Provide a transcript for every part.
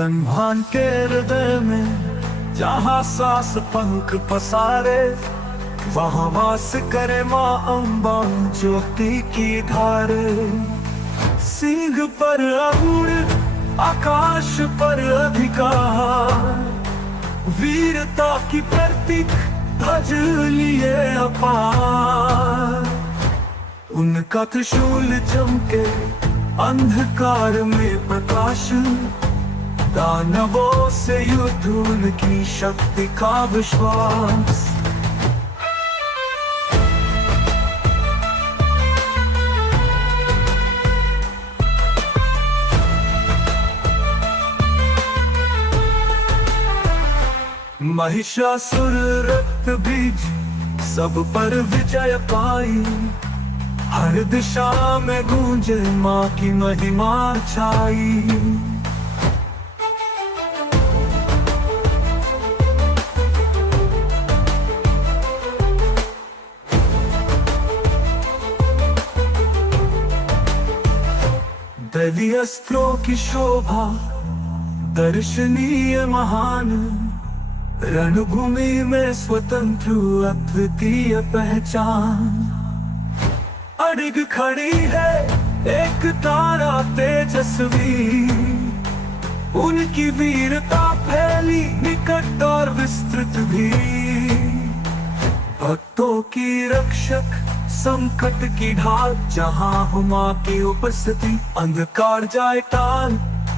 ब्रह्मांड के हृदय में जहाँ सांस पंख पसारे, वहाँ वास करे माँ अम्बा ज्योति की धारे। सिंह पर अरूण आकाश पर अधिकार, वीरता की प्रतीक ध्वज लिए अपार। उनका त्रिशूल चमके अंधकार में प्रकाश, दानवों से युद्ध उनकी शक्ति का विश्वास। महिषासुर रक्त बीज सब पर विजय पाई, हर दिशा में गूंजे माँ की महिमा छाई। दैवीय अस्त्रों की शोभा दर्शनीय महान, रणभूमि में स्वतंत्र अद्वितीय पहचान। अडिग खड़ी है एक तारा तेजस्वी, उनकी वीरता फैली निकट और विस्तृत भी। भक्तों की रक्षक संकट की ढाल, जहाँ हो माँ की उपस्थिति अंधकार जाए टाल।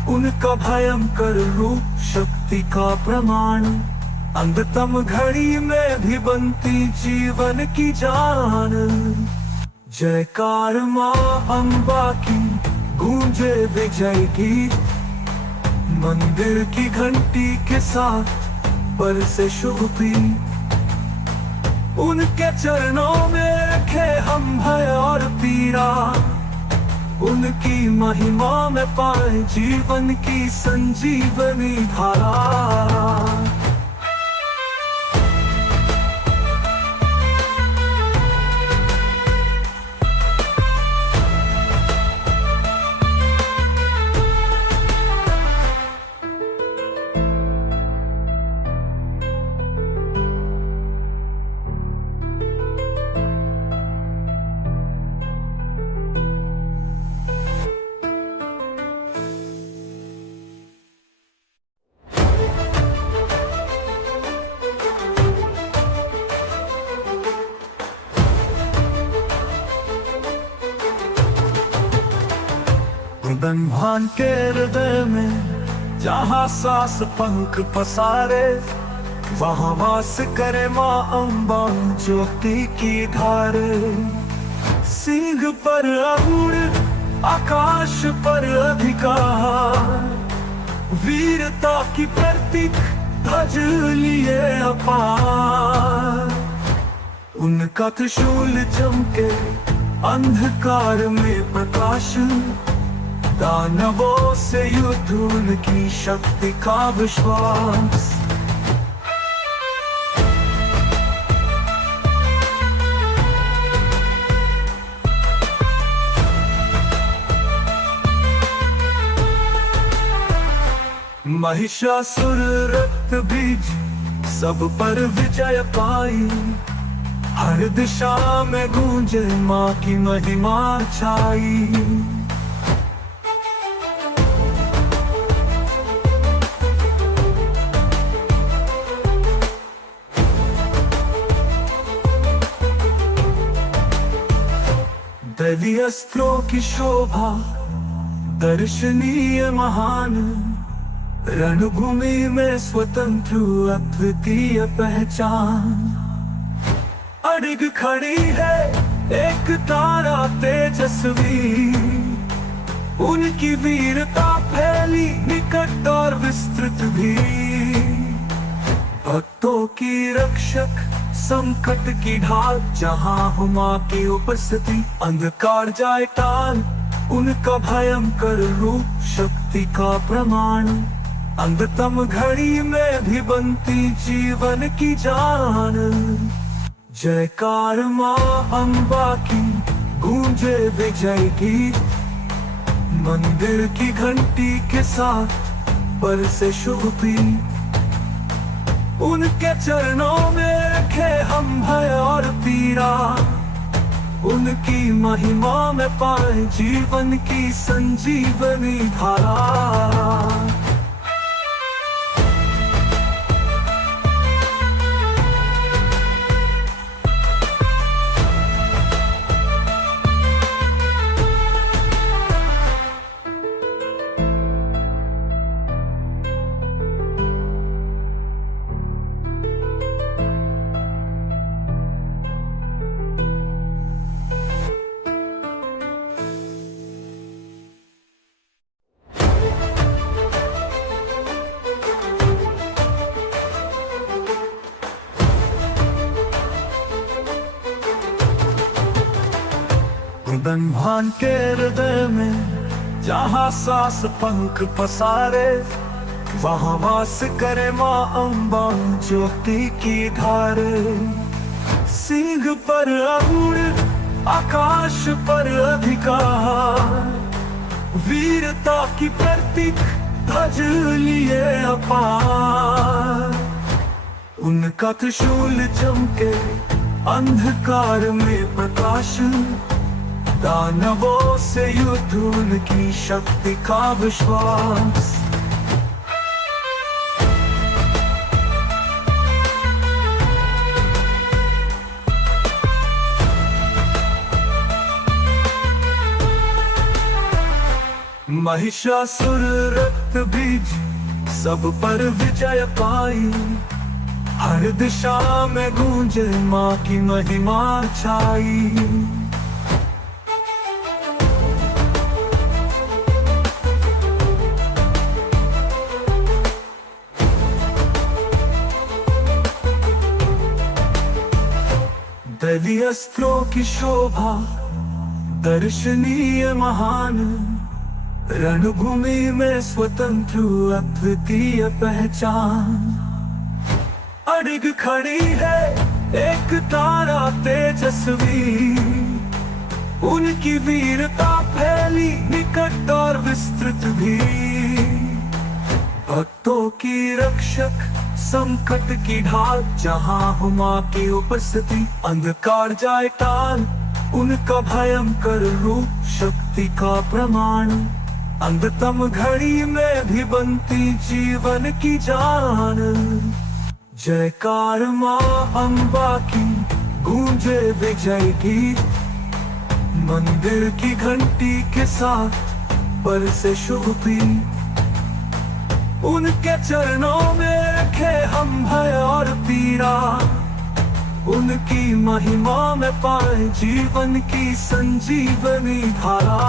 उनका भयंकर रूप शक्ति का प्रमाण, अंधतम घड़ी में भी बनती जीवन की जान। जयकार माँ अम्बा की गूंजे विजय की, मंदिर की घंटी के साथ बरसे शुभ प्रीत। उनके चरणों में रखे हम भय और पीड़ा, उनकी महिमा में पाए जीवन की संजीवनी धारा। ब्रह्मांड के हृदय में जहाँ सांस पंख पसारे, वहाँ वास करे माँ अम्बा ज्योति की धारे। सिंह पर अरूण आकाश पर अधिकार, वीरता की प्रतीक ध्वज लिए अपार। उनका त्रिशूल चमके अंधकार में प्रकाश, दानवों से युद्ध उनकी शक्ति का विश्वास। महिषासुर रक्त बीज सब पर विजय पाई, हर दिशा में गूंजे माँ की महिमा छाई। दैवीय अस्त्रों की शोभा दर्शनीय महान, रणभूमि में स्वतंत्र अद्वितीय पहचान। अडिग खड़ी है एक तारा तेजस्वी, उनकी वीरता फैली निकट और विस्तृत भी। भक्तों की रक्षक संकट की ढाल, जहाँ हो माँ की उपस्थिति अंधकार जाए टाल। उनका भयंकर रूप शक्ति का प्रमाण, अंधतम घड़ी में भी बनती जीवन की जान। जयकार माँ अम्बा की गूंजे विजय की, मंदिर की घंटी के साथ बरसे शुभ पीर। उनके चरणों में रखे हम भय और पीरा, उनकी महिमा में पाए जीवन की संजीवनी धारा। ब्रह्मांड के हृदय में जहाँ सांस पंख पसारे, वहाँ वास करे माँ अम्बा ज्योति की धारे। सिंह पर अरूण आकाश पर अधिकार, वीरता की प्रतीक ध्वज लिए अपार। उनका त्रिशूल चमके अंधकार में प्रकाश, दानवों से युद्ध उनकी शक्ति का विश्वास। महिषासुर रक्त बीज सब पर विजय पाई, हर दिशा में गूंजे माँ की महिमा छाई। दैवी अस्त्रों की शोभा दर्शनीय महान, रणभूमि में स्वतंत्र अद्वितीय पहचान। अडिग खड़ी है एक तारा तेजस्वी, उनकी वीरता फैली निकट और विस्तृत भी। भक्तों की रक्षक संकट की ढाल, जहाँ हो माँ की उपस्थिति अंधकार जाए टाल। उनका भयंकर रूप शक्ति का प्रमाण, अंततम घड़ी में भी बनती जीवन की जान। जयकार माँ अम्बा की गूंजे विजय की, मंदिर की घंटी के साथ बरसे शुभ पीर। उनके चरणों में रखे हम भय और पीरा, उनकी महिमा में पाए जीवन की संजीवनी धारा।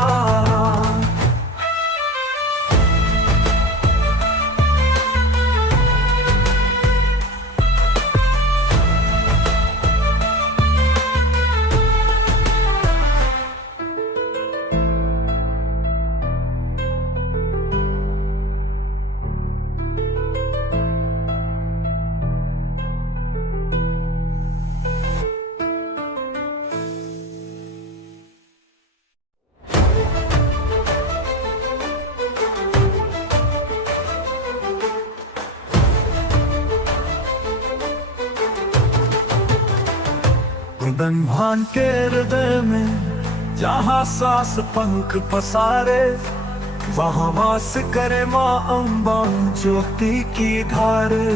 ब्रह्मांड के हृदय में जहाँ सांस पंख पसारे, वहाँ वास करे माँ अम्बा ज्योति की धारे।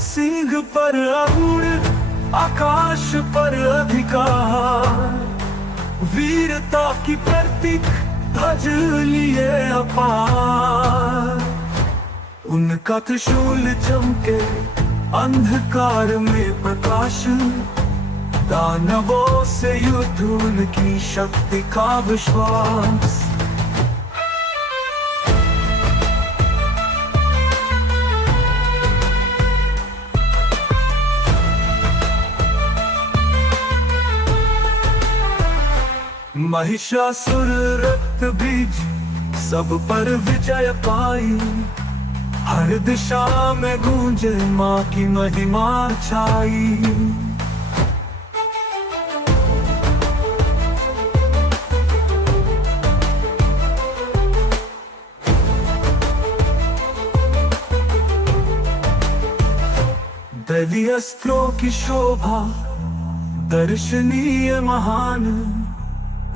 सिंह पर अरूण आकाश पर अधिकार, वीरता की प्रतीक ध्वज लिए अपार। उनका त्रिशूल चमके अंधकार में प्रकाश, दानवों से युद्ध उनकी शक्ति का विश्वास। महिषासुर रक्त बीज सब पर विजय पाई, हर दिशा में गूंजे माँ की महिमा छाई। दैवी अस्त्रों की शोभा दर्शनीय महान,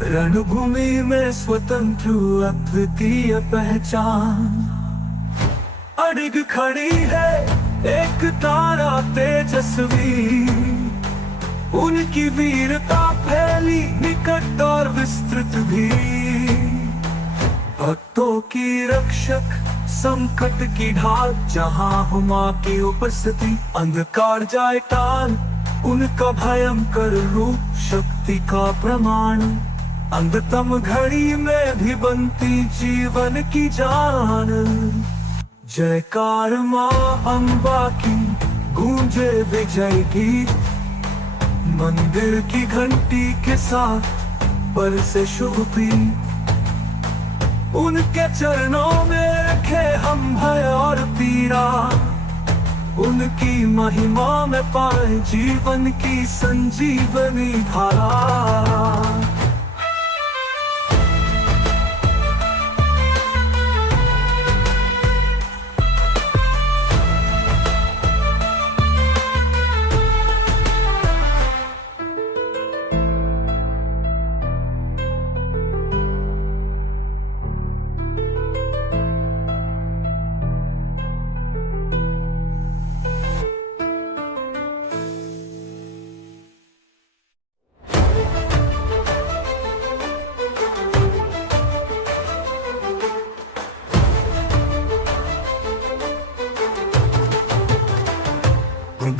रणभूमि में स्वतंत्र अद्वितीय पहचान। अडिग खड़ी है एक तारा तेजस्वी, उनकी वीरता फैली निकट और विस्तृत भी। भक्तों की रक्षक संकट की ढाल, जहां हो मां की उपस्थिति अंधकार जाए टाल। उनका भयंकर रूप शक्ति का प्रमाण, अंधतम घड़ी में भी बनती जीवन की जान। जयकार मां अम्बा की गूंजे विजय गीत, मंदिर की घंटी के साथ बरसे शुभ प्रीत। उनके चरणों में रखे हम भय और पीड़ा, उनकी महिमा में पाए जीवन की संजीवनी धारा।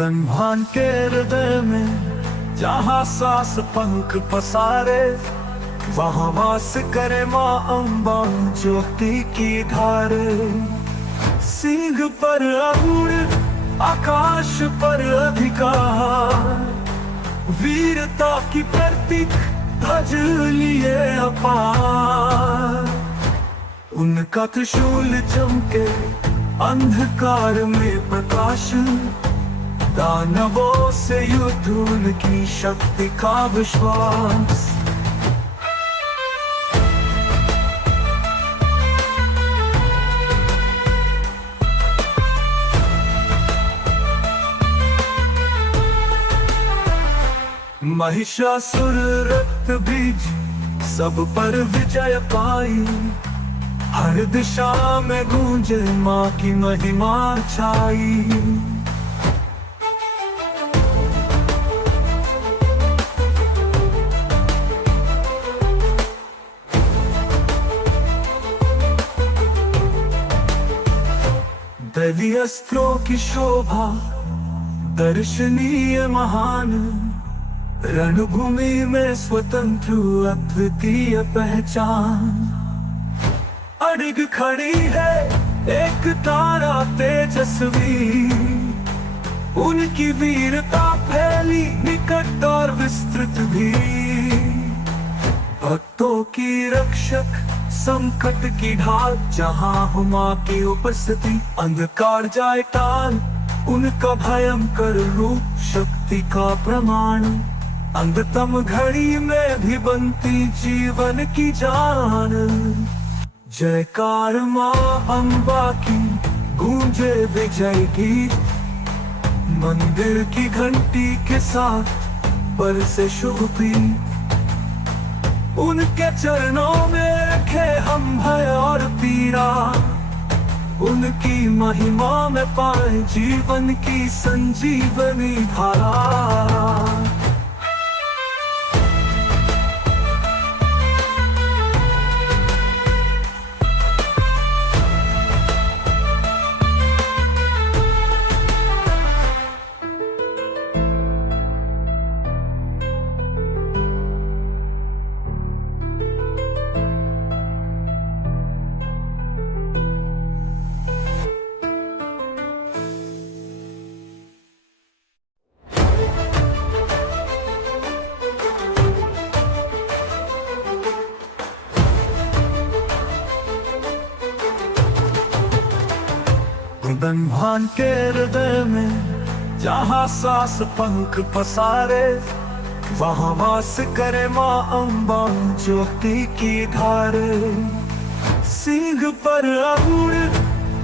ब्रह्मांड के हृदय में जहाँ सांस पंख पसारे, वहाँ वास करे माँ अम्बा ज्योति की धारे। सिंह पर अरूण आकाश पर अधिकार, वीरता की प्रतीक ध्वज लिए अपार। उनका त्रिशूल चमके अंधकार में प्रकाश, दानवों से युद्ध उनकी शक्ति का विश्वास। महिषासुर रक्त बीज सब पर विजय पाई, हर दिशा में गूंजे माँ की महिमा छाई। दैवी अस्त्रों की शोभा दर्शनीय महान, रणभूमि में स्वतंत्र अद्वितीय पहचान। अडिग खड़ी है एक तारा तेजस्वी, उनकी वीरता फैली निकट और विस्तृत भी। भक्तों की रक्षक संकट की ढाल, जहां हो मां की उपस्थिति अंधकार जाए टाल। उनका भयंकर रूप शक्ति का प्रमाण, अंधतम घड़ी में भी बनती जीवन की जान। जयकार मां अम्बा की गूंजे विजय गीत, मंदिर की घंटी के साथ बरसे शुभ प्रीत। उनके चरणों में रखे हम भय और पीड़ा, उनकी महिमा में पाए जीवन की संजीवनी धारा। ब्रह्मांड के हृदय में जहाँ सांस पंख पसारे, वहाँ वास करे माँ अम्बा ज्योति की धारे। सिंह पर अरूण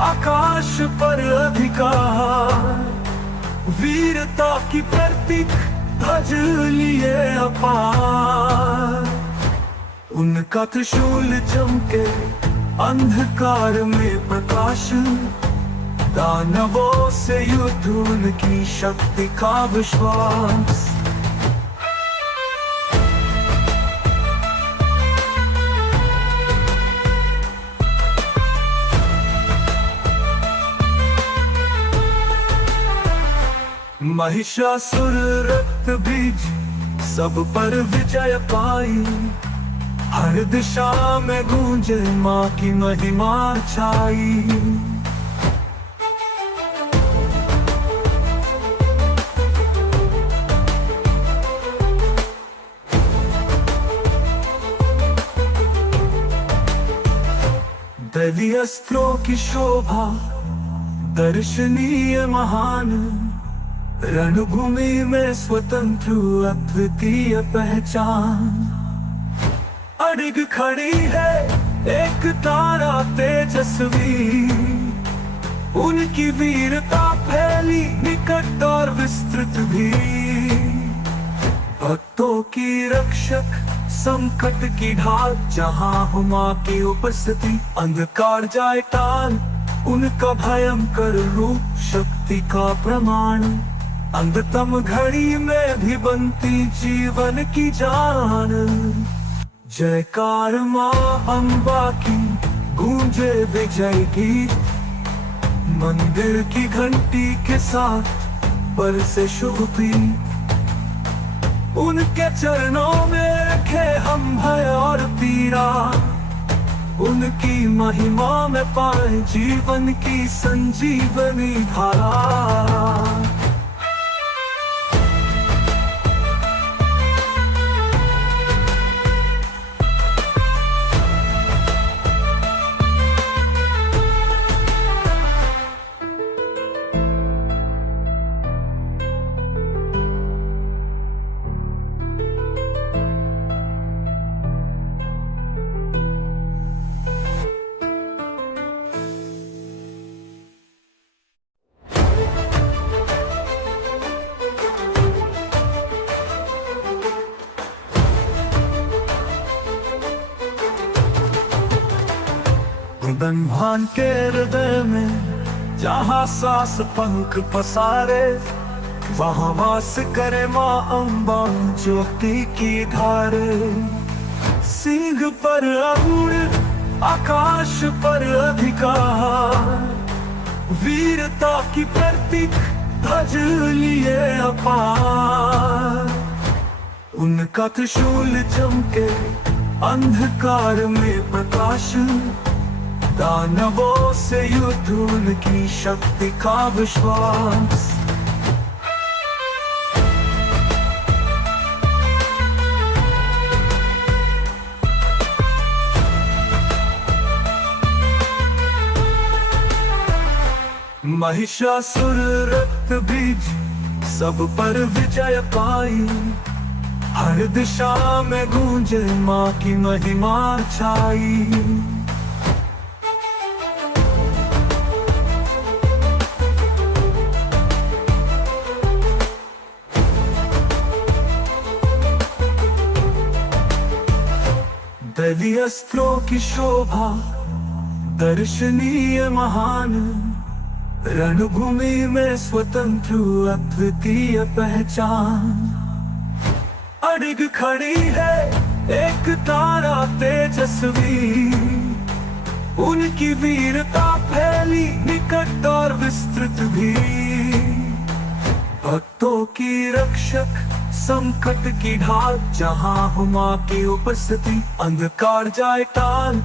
आकाश पर अधिकार, वीरता की प्रतीक ध्वज लिए अपार। उनका त्रिशूल चमके अंधकार में प्रकाश, दानवों से युद्ध उनकी शक्ति का विश्वास। महिषासुर रक्त बीज सब पर विजय पाई, हर दिशा में गूंजे माँ की महिमा छाई। दैवीय अस्त्रों की शोभा दर्शनीय महान, रणभूमि में स्वतंत्र अद्वितीय पहचान। अडिग खड़ी है एक तारा तेजस्वी, उनकी वीरता फैली निकट और विस्तृत भी। भक्तों की रक्षक संकट की ढाल, जहाँ हो माँ की उपस्थिति अंधकार जाए टाल। उनका भयंकर रूप शक्ति का प्रमाण, अंततम घड़ी में भी बनती जीवन की जान। जयकार माँ अम्बा की गूंजे विजय गीत, मंदिर की घंटी के साथ बरसे शुभ प्रीत। उनके चरणों में रखे हम भय और पीड़ा, उनकी महिमा में पाए जीवन की संजीवनी धारा। ब्रह्मांड के हृदय में जहाँ सांस पंख पसारे, वहाँ वास करे माँ अम्बा ज्योति की धारे। सिंह पर अरूण आकाश पर अधिकार, वीरता की प्रतीक ध्वज लिए अपार। उनका त्रिशूल चमके अंधकार में प्रकाश, दानवों से युद्ध उनकी शक्ति का विश्वास। महिषासुर रक्त बीज सब पर विजय पाई, हर दिशा में गूंजे माँ की महिमा छाई। दैवीय अस्त्रों की शोभा दर्शनीय महान, रणभूमि में स्वतंत्र अद्वितीय पहचान। अडिग खड़ी है एक तारा तेजस्वी, उनकी वीरता फैली निकट और विस्तृत भी। भक्तों की रक्षक संकट की ढाल, जहाँ हो माँ की उपस्थिति अंधकार जाए टाल।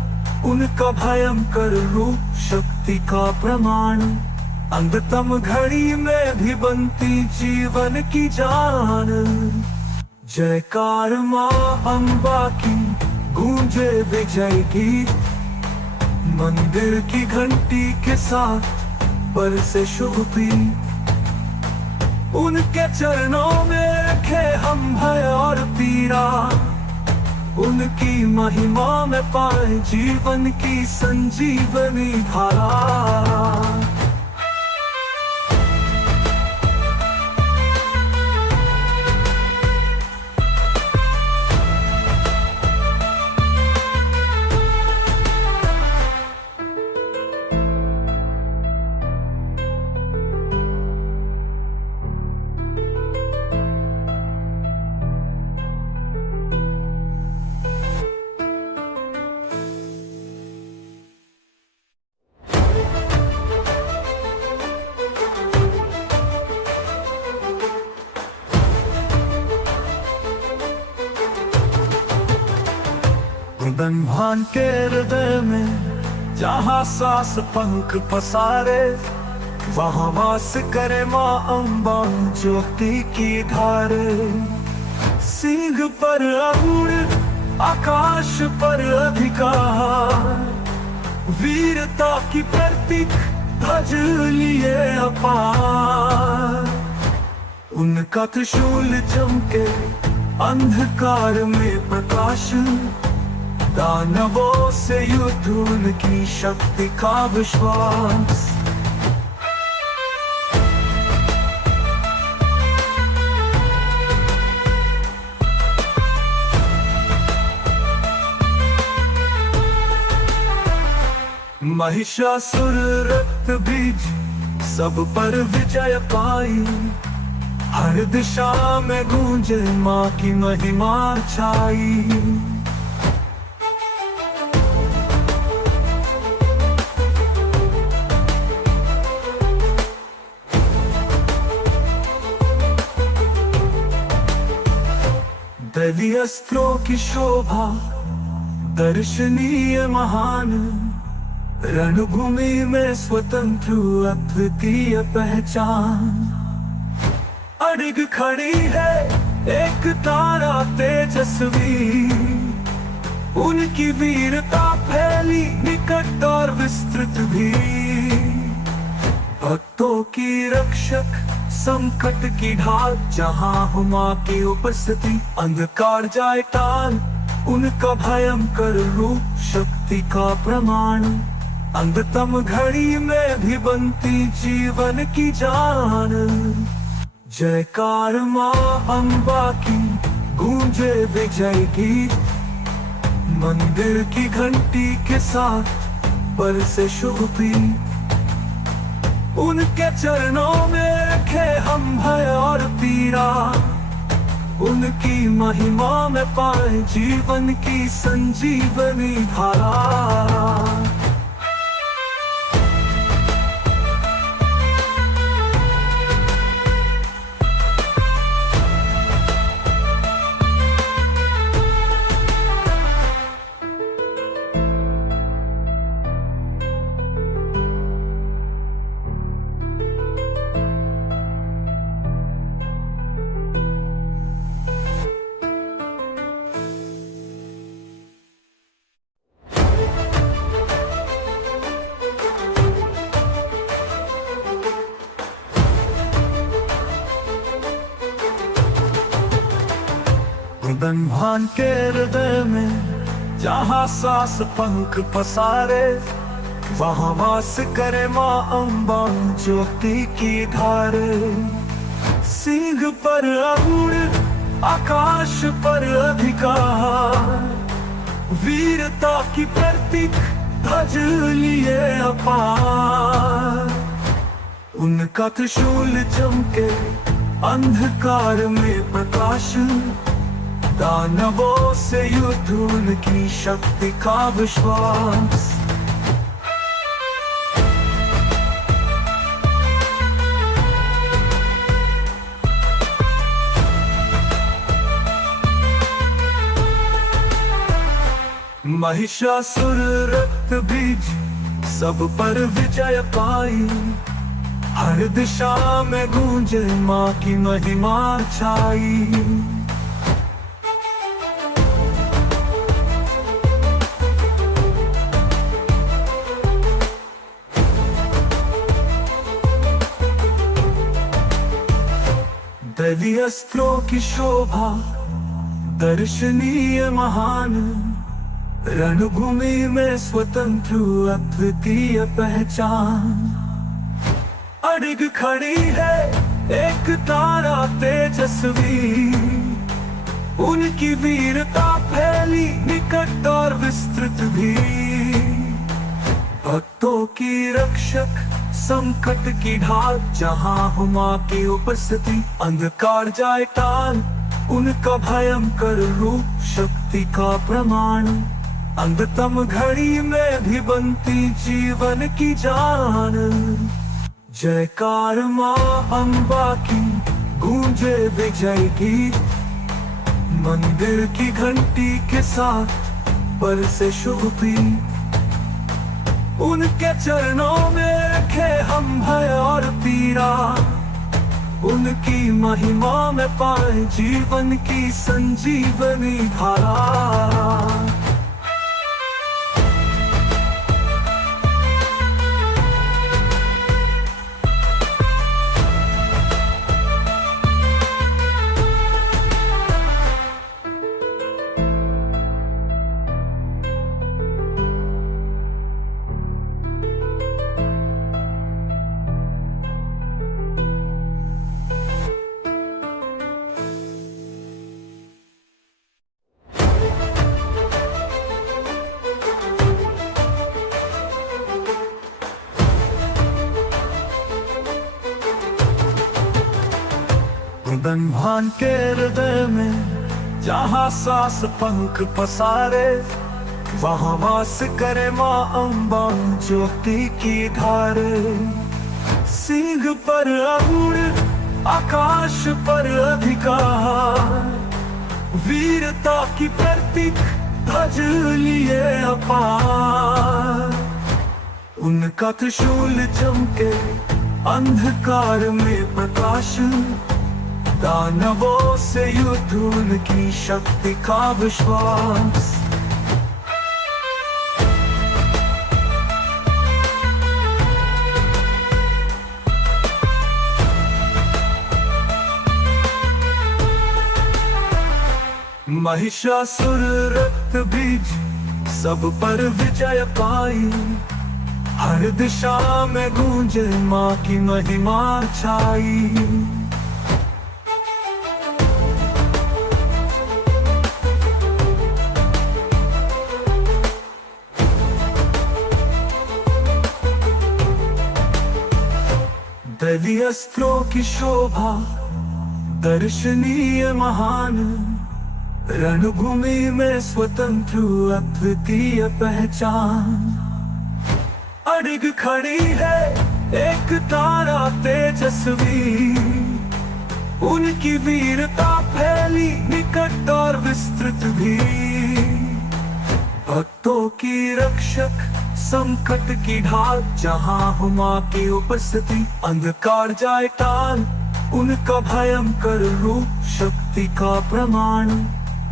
उनका भयंकर रूप शक्ति का प्रमाण, अंततम घड़ी में भी बनती जीवन की जान। जयकार माँ अम्बा की गूंजे विजय गीत, मंदिर की घंटी के साथ बरसे शुभ प्रीत। उनके चरणों में रखे हम भय और पीड़ा, उनकी महिमा में पाए जीवन की संजीवनी धारा। ब्रह्मांड के हृदय में जहाँ सांस पंख पसारे, वहाँ वास करे माँ अम्बा ज्योति की धारे। सिंह पर अरूण आकाश पर अधिकार, वीरता की प्रतीक ध्वज लिए अपार। उनका त्रिशूल चमके अंधकार में प्रकाश, दानवों से युद्ध उनकी शक्ति का विश्वास। महिषासुर रक्त बीज सब पर विजय पाई, हर दिशा में गूंजे माँ की महिमा छाई। दैवी अस्त्रों की शोभा दर्शनीय महान, रणभूमि में स्वतंत्र अद्वितीय पहचान। अड़िग खड़ी है एक तारा तेजस्वी, उनकी वीरता फैली निकट और विस्तृत भी। भक्तों की रक्षक संकट की ढाल, जहाँ हो माँ की उपस्थिति अंधकार जाए टाल। उनका भयंकर रूप शक्ति का प्रमाण, अंधतम घड़ी में भी बनती जीवन की जान। जयकार माँ अम्बा की गूंजे विजय गीत, मंदिर की घंटी के साथ बरसे शुभ प्रीत। उनके चरणों में रखे हम भय और पीड़ा, उनकी महिमा में पाए जीवन की संजीवनी धारा। ब्रह्मांड के हृदय में जहाँ सांस पंख पसारे, वहाँ वास करे माँ अम्बा ज्योति की धारे। सिंह पर अरूण आकाश पर अधिकार, वीरता की प्रतीक ध्वज लिए अपार। उनका त्रिशूल चमके अंधकार में प्रकाश, दानवों से युद्ध उनकी शक्ति का विश्वास। महिषासुर रक्त बीज सब पर विजय पाई, हर दिशा में गूंजे माँ की महिमा छाई। दैवी अस्त्रों की शोभा दर्शनीय महान, रणभूमि में स्वतंत्र अद्वितीय पहचान। अड़िग खड़ी है एक तारा तेजस्वी, उनकी वीरता फैली निकट और विस्तृत भी। भक्तों की रक्षक संकट की ढाल, जहाँ हो माँ की उपस्थिति अंधकार जाए टाल। उनका भयंकर रूप शक्ति का प्रमाण, अंधतम घड़ी में भी बनती जीवन की जान। जयकार माँ अम्बा की गूंजे विजय गीत, मंदिर की घंटी के साथ बरसे शुभती। उनके चरणों में रखे हम भय और पीरा, उनकी महिमा में पाए जीवन की संजीवनी धारा। ब्रह्मांड के हृदय में जहाँ सांस पंख पसारे, वहाँ वास करे माँ अम्बा ज्योति की धारे। सिंह पर अरूण आकाश पर अधिकार, वीरता की प्रतीक ध्वज लिए अपार। उनका त्रिशूल चमके अंधकार में प्रकाश, दानवों से युद्ध उनकी शक्ति का विश्वास। महिषासुर रक्त बीज सब पर विजय पाई, हर दिशा में गूंजे माँ की महिमा छाई। दैवी अस्त्रों की शोभा दर्शनीय महान, रणभूमि में स्वतंत्र अद्वितीय पहचान। अडिग खड़ी है एक तारा तेजस्वी, उनकी वीरता फैली निकट और विस्तृत भी। भक्तों की रक्षक संकट की ढाल, जहाँ हो माँ की उपस्थिति अंधकार जाए टाल। उनका भयंकर रूप शक्ति का प्रमाण,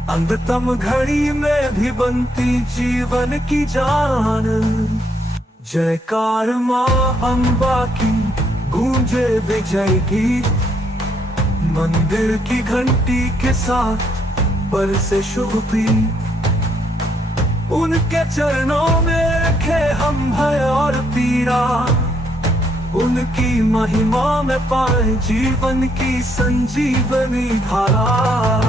अंततम घड़ी में भी बनती जीवन की जान। जयकार माँ अम्बा की गूंजे विजय गीत, मंदिर की घंटी के साथ बरसे शुभती। उनके चरणों में रखे हम भय और पीरा, उनकी महिमा में पाए जीवन की संजीवनी धारा।